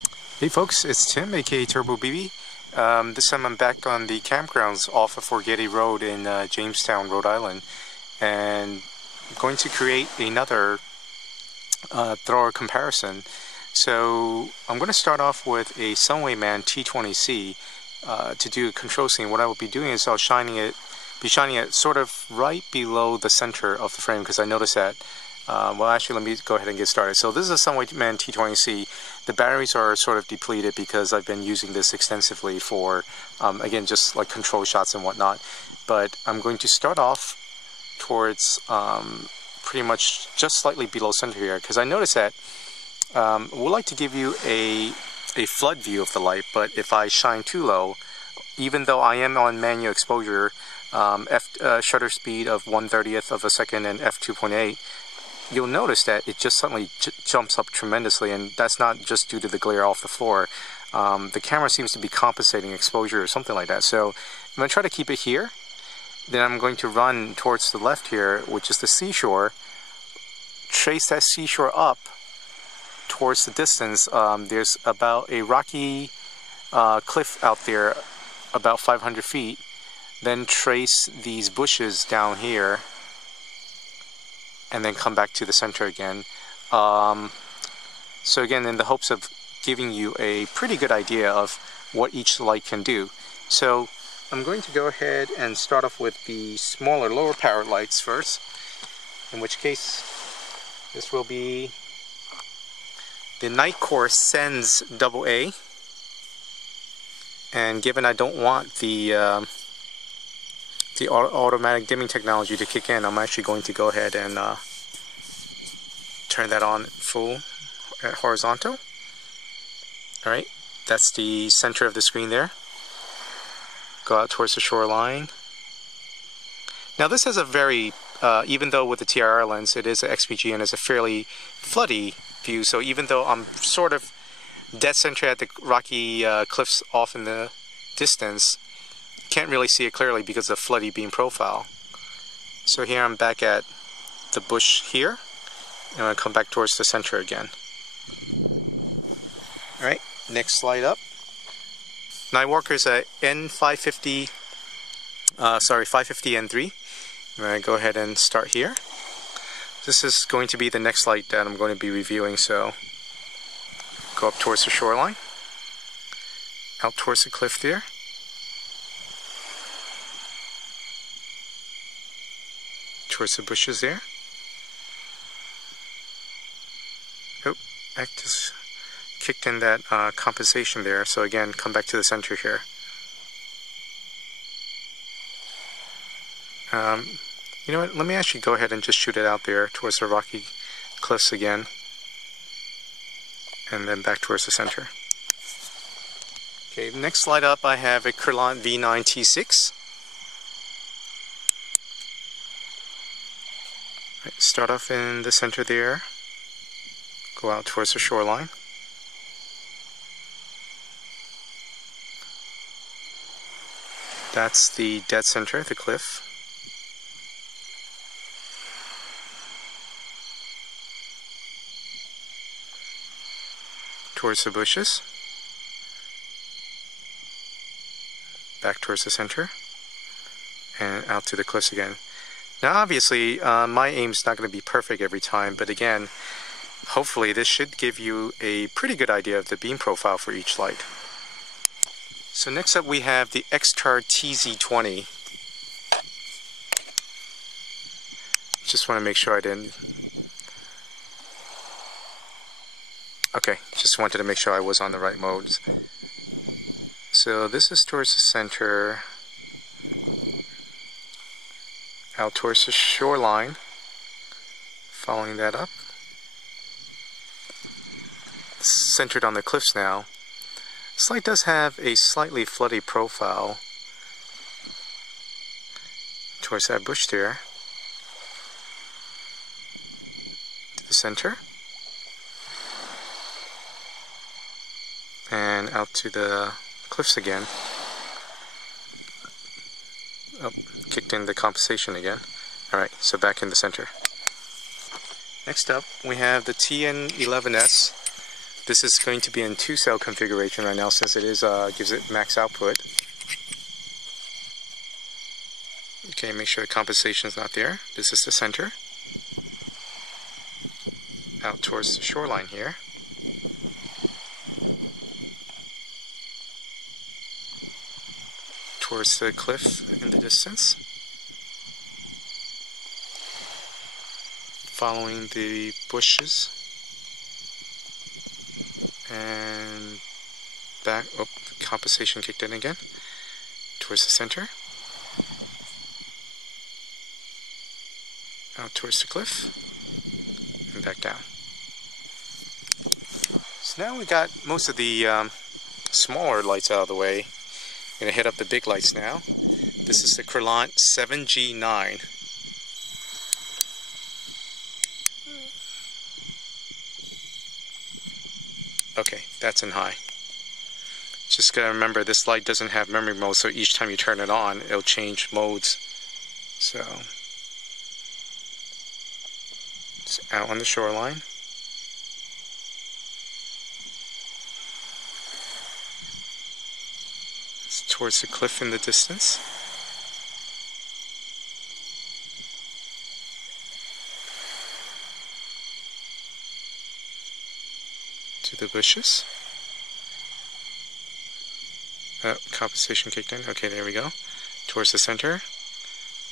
Hey folks, it's Tim, aka turboBB. This time I'm back on the campgrounds off of Forgetty Road in Jamestown, Rhode Island, and I'm going to create another thrower comparison. So I'm going to start off with a Sunwayman T20C to do a control scene. What I will be doing is I'll be shining it sort of right below the center of the frame, because I noticed that. Well, actually, let me go ahead and get started. So this is a Sunwayman T20C. The batteries are sort of depleted because I've been using this extensively for, again, just like control shots and whatnot. But I'm going to start off towards pretty much just slightly below center here, because I noticed that we'd like to give you a flood view of the light, but if I shine too low, even though I am on manual exposure, shutter speed of 1/30th of a second and f2.8, you'll notice that it just suddenly jumps up tremendously, and that's not just due to the glare off the floor. The camera seems to be compensating exposure or something like that. So I'm going to try to keep it here. Then I'm going to run towards the left here, which is the seashore. Trace that seashore up towards the distance. There's about a rocky cliff out there, about 500 feet. Then trace these bushes down here, and then come back to the center again. So again, in the hopes of giving you a pretty good idea of what each light can do. So I'm going to go ahead and start off with the smaller, lower power lights first, in which case this will be the NITECORE SENS AA. And given I don't want the automatic dimming technology to kick in, I'm actually going to go ahead and turn that on full horizontal. Alright, that's the center of the screen there. Go out towards the shoreline. Now this has a very, even though with the TRR lens it is an XPG and it's a fairly floody view, so even though I'm sort of dead center at the rocky cliffs off in the distance, can't really see it clearly because of the floody beam profile. So here I'm back at the bush here, and I'm going to come back towards the center again. Alright, next slide up. Niwalker's a 550 N3. I'm going to go ahead and start here. This is going to be the next light that I'm going to be reviewing, so go up towards the shoreline, out towards the cliff there. Towards the bushes there. Oh, I just kicked in that compensation there. So again, come back to the center here. You know what? Let me actually go ahead and just shoot it out there towards the rocky cliffs again, and then back towards the center. Okay, next slide up, I have a Crelant V9-T6. Start off in the center there, go out towards the shoreline. That's the dead center, the cliff. Towards the bushes. Back towards the center. And out to the cliffs again. Now obviously my aim's not going to be perfect every time, but again, hopefully this should give you a pretty good idea of the beam profile for each light. So next up we have the XTAR TZ20. Just want to make sure I didn't... Okay, just wanted to make sure I was on the right modes. So this is towards the center, out towards the shoreline, following that up. Centered on the cliffs now. This light does have a slightly floody profile towards that bush there. To the center. And out to the cliffs again. Oh, kicked in the compensation again. Alright, so back in the center. Next up, we have the TN11S This is going to be in 2-cell configuration right now since it is gives it max output. Okay, make sure the compensation is not there. This is the center. Out towards the shoreline here. Towards the cliff in the distance. Following the bushes. And back, oh, compensation kicked in again. Towards the center. Out towards the cliff. And back down. So now we got most of the smaller lights out of the way. I'm going to hit up the big lights now. This is the Crelant 7G9. Okay, that's in high. Just gotta remember this light doesn't have memory mode, so each time you turn it on, it'll change modes. So, it's out on the shoreline. It's towards the cliff in the distance. To the bushes. Oh, compensation kicked in. Okay, there we go. Towards the center.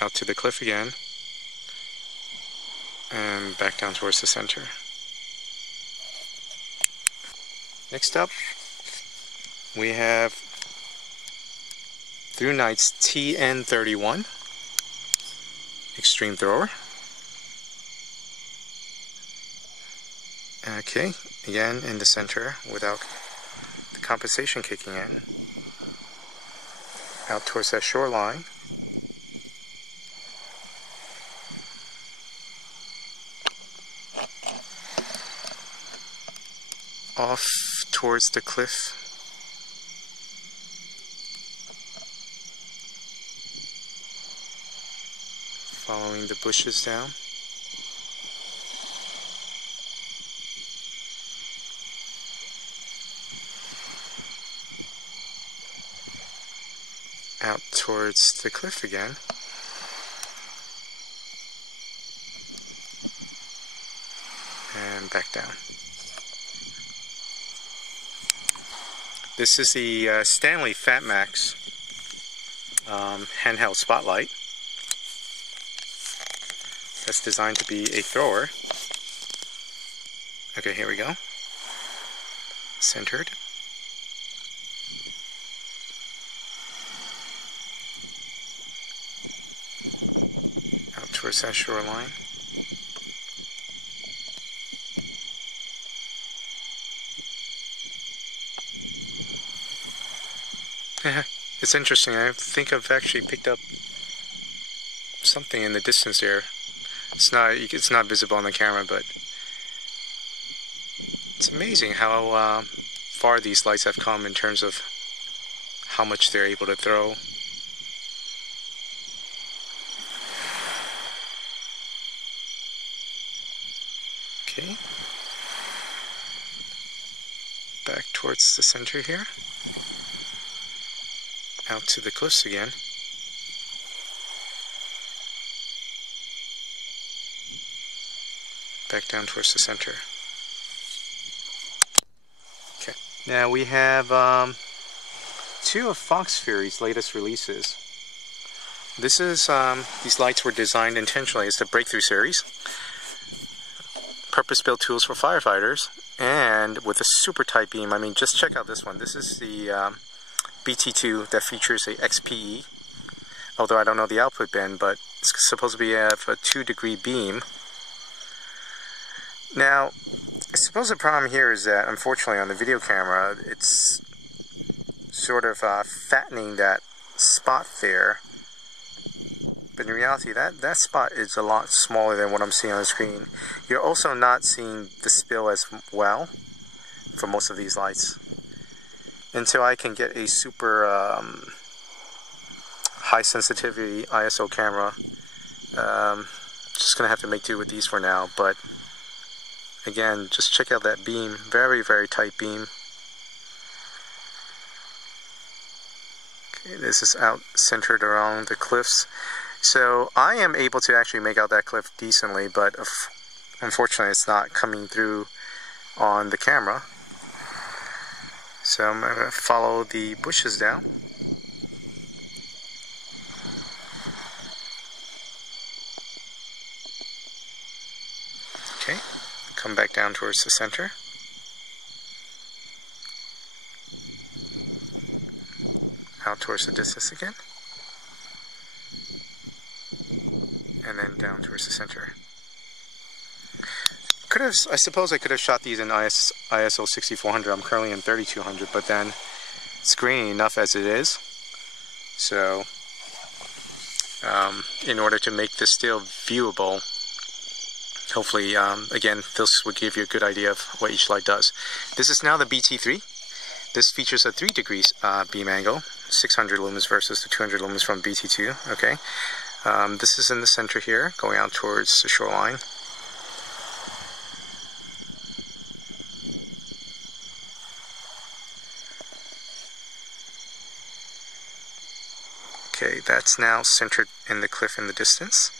Out to the cliff again. And back down towards the center. Next up, we have ThruNite's TN31 Extreme Thrower. Okay, again in the center without the compensation kicking in. Out towards that shoreline. Off towards the cliff. Following the bushes down. Out towards the cliff again. And back down. This is the STANLEY FatMax handheld spotlight. That's designed to be a thrower. Okay, here we go. Centered. Out towards that shoreline. It's interesting. I think I've actually picked up something in the distance there. It's not visible on the camera, but it's amazing how far these lights have come in terms of how much they're able to throw. Okay. Back towards the center here. Out to the cliffs again. Back down towards the center. Okay. Now we have two of FoxFury's latest releases. This is these lights were designed intentionally as the Breakthrough series. Purpose-built tools for firefighters, and with a super tight beam. I mean, just check out this one. This is the BT2 that features a XPE, although I don't know the output band, but it's supposed to be a 2-degree beam. Now, I suppose the problem here is that, unfortunately, on the video camera, it's sort of fattening that spot there. But in reality, that spot is a lot smaller than what I'm seeing on the screen. You're also not seeing the spill as well for most of these lights. Until I can get a super high sensitivity ISO camera, just gonna have to make do with these for now. But again, just check out that beam. Very, very tight beam. Okay, this is out centered around the cliffs. So I am able to actually make out that cliff decently, but unfortunately it's not coming through on the camera. So I'm going to follow the bushes down. Okay, come back down towards the center. Out towards the distance again. And then down towards the center. I suppose I could have shot these in ISO 6400. I'm currently in 3200, but then it's grainy enough as it is. So, in order to make this still viewable, hopefully, again, this will give you a good idea of what each light does. This is now the BT3. This features a 3 degrees beam angle, 600 lumens versus the 200 lumens from BT2. Okay, this is in the center here, going out towards the shoreline. Okay, that's now centered in the cliff in the distance.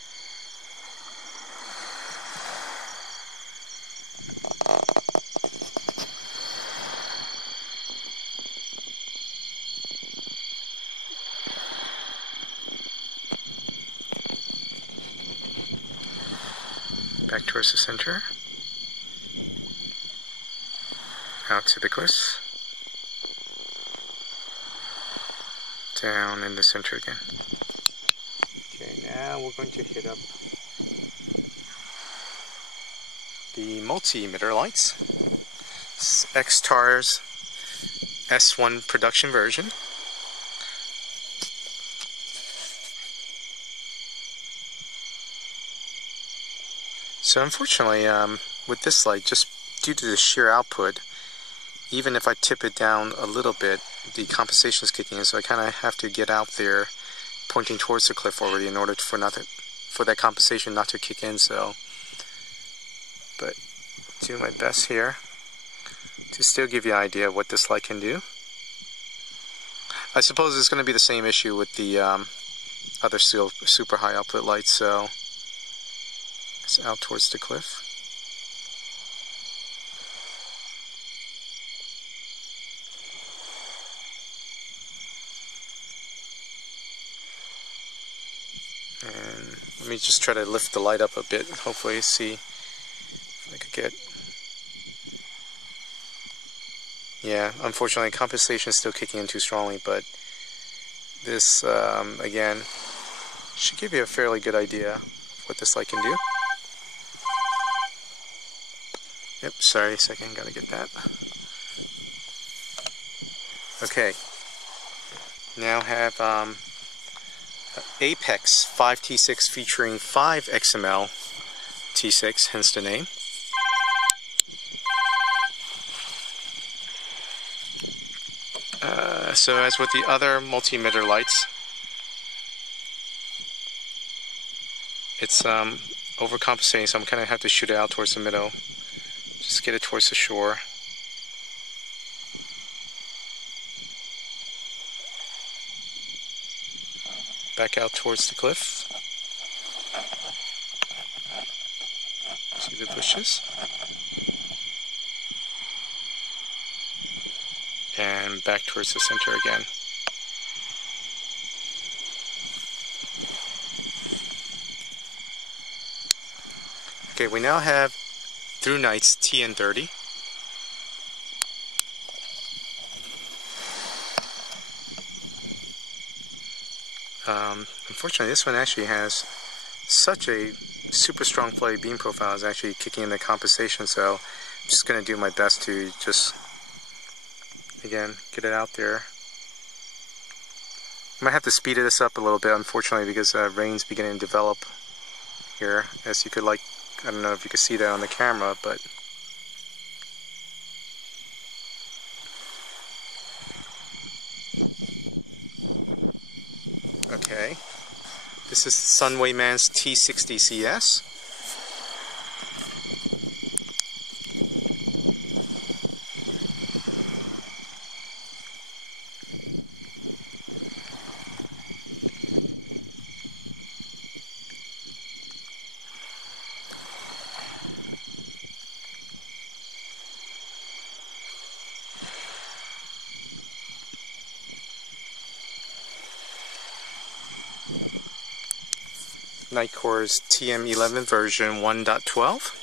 Back towards the center. Out to the cliffs. Down in the center again. Okay, now we're going to hit up the multi-emitter lights. It's XTAR's S1 production version. So unfortunately, with this light, just due to the sheer output, even if I tip it down a little bit, the compensation is kicking in, so I kind of have to get out there pointing towards the cliff already in order for that compensation not to kick in. So, but do my best here to still give you an idea of what this light can do. I suppose it's going to be the same issue with the other super high output lights, so it's out towards the cliff. And let me just try to lift the light up a bit, hopefully see if I could get... Yeah, unfortunately compensation is still kicking in too strongly, but this, again, should give you a fairly good idea of what this light can do. Yep, sorry, a second, gotta get that. Okay, now have Apex 5T6 featuring 5 XML T6, hence the name. So as with the other multi-emitter lights, it's overcompensating, so I'm kind of have to shoot it out towards the middle. Just get it towards the shore. Back out towards the cliff. To the bushes. And back towards the center again. Okay, we now have ThruNite's TN30. Unfortunately, this one actually has such a super strong flooded beam profile. It's actually kicking in the compensation, so I'm just going to do my best to just, again, get it out there. I might have to speed this up a little bit, unfortunately, because rain's beginning to develop here, as you could, like, I don't know if you could see that on the camera, but okay. This is Sunwayman's T60CS. NITECORE's TM11 version 1.12.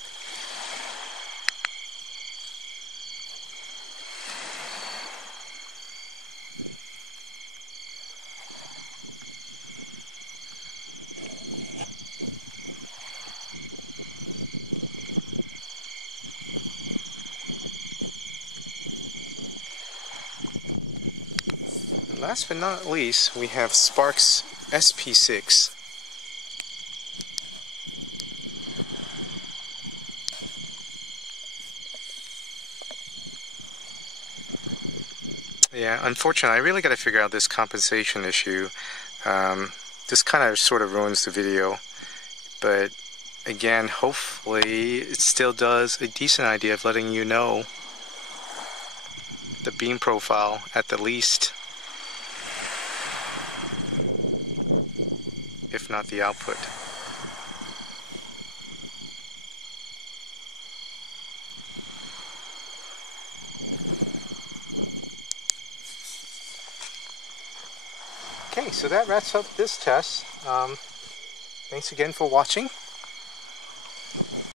Last but not least, we have Spark's SP6. Yeah, unfortunately, I really got to figure out this compensation issue. This kind of sort of ruins the video, but again, hopefully it still does a decent idea of letting you know the beam profile at the least, if not the output. Okay, so that wraps up this test. Thanks again for watching.